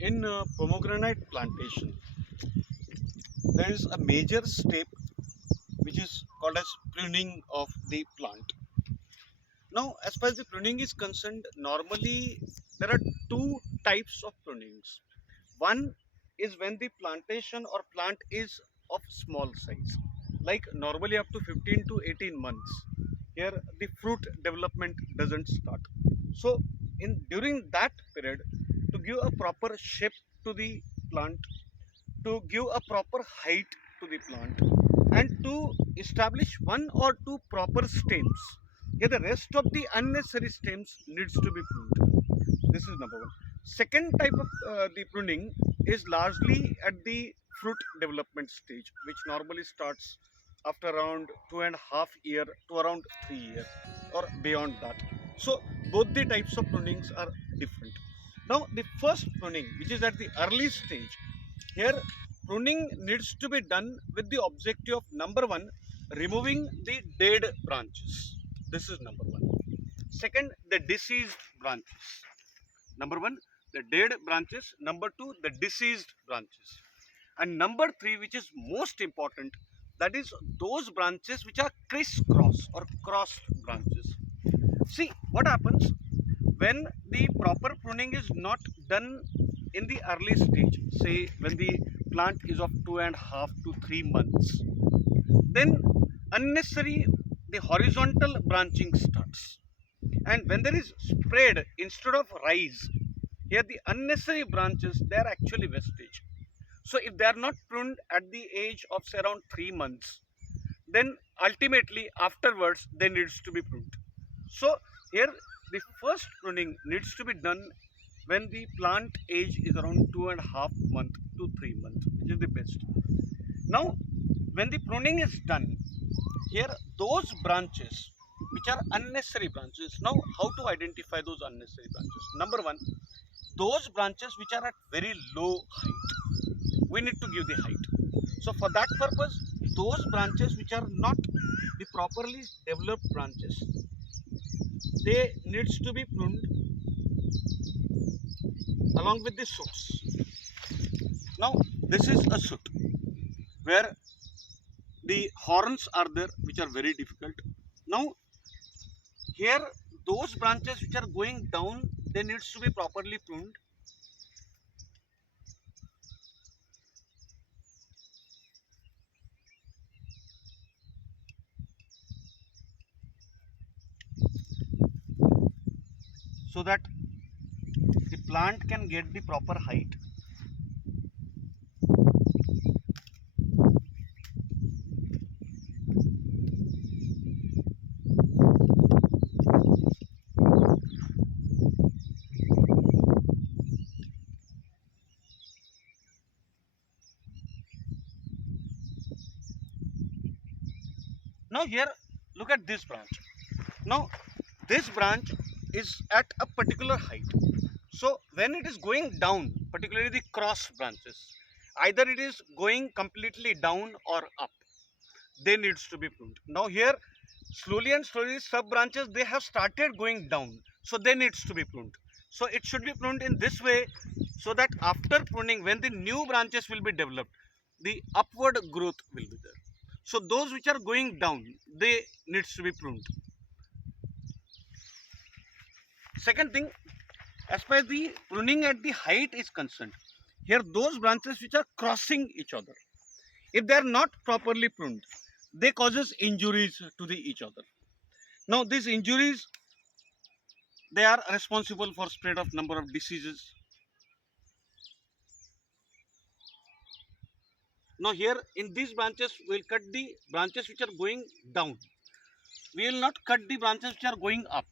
In pomegranate plantation, there is a major step which is called as pruning of the plant. Now, as far as the pruning is concerned, normally there are two types of prunings. One is when the plantation or plant is of small size, like normally up to 15 to 18 months. Here, the fruit development doesn't start. So, in during that period, to give a proper shape to the plant, to give a proper height to the plant, and to establish one or two proper stems. Here the rest of the unnecessary stems needs to be pruned. This is number one. Second type of the pruning is largely at the fruit development stage, which normally starts after around 2.5 year to around 3 years or beyond that. So both the types of prunings are different. Now the first pruning, which is at the early stage, here pruning needs to be done with the objective of number one, removing the dead branches. This is number one. Second, the diseased branches. Number one, the dead branches. Number two, the diseased branches. And number three, which is most important, that is those branches which are crisscross or crossed branches. See what happens when the proper pruning is not done in the early stage, say when the plant is of 2.5 to 3 months, then unnecessary the horizontal branching starts, and when there is spread instead of rise, here the unnecessary branches, they are actually wastage. So if they are not pruned at the age of say around 3 months, then ultimately afterwards they needs to be pruned. So here the first pruning needs to be done when the plant age is around 2.5 month to 3 months, which is the best. Now when the pruning is done, here those branches which are unnecessary branches, now how to identify those unnecessary branches? Number one, those branches which are at very low height, we need to give the height. So for that purpose, those branches which are not the properly developed branches, they needs to be pruned along with the shoots. Now this is a shoot where the horns are there, which are very difficult. Now here those branches which are going down, they needs to be properly pruned. So that the plant can get the proper height. Now here look at this branch. Now this branch is at a particular height. So when it is going down, particularly the cross branches, either it is going completely down or up, they needs to be pruned. Now here slowly and slowly sub branches, they have started going down, so they needs to be pruned. So it should be pruned in this way, so that after pruning, when the new branches will be developed, the upward growth will be there. So those which are going down, they needs to be pruned. Second thing, as far as the pruning at the height is concerned, here those branches which are crossing each other, if they are not properly pruned, they causes injuries to the each other. Now these injuries, they are responsible for spread of number of diseases. Now here in these branches, we will cut the branches which are going down. We will not cut the branches which are going up.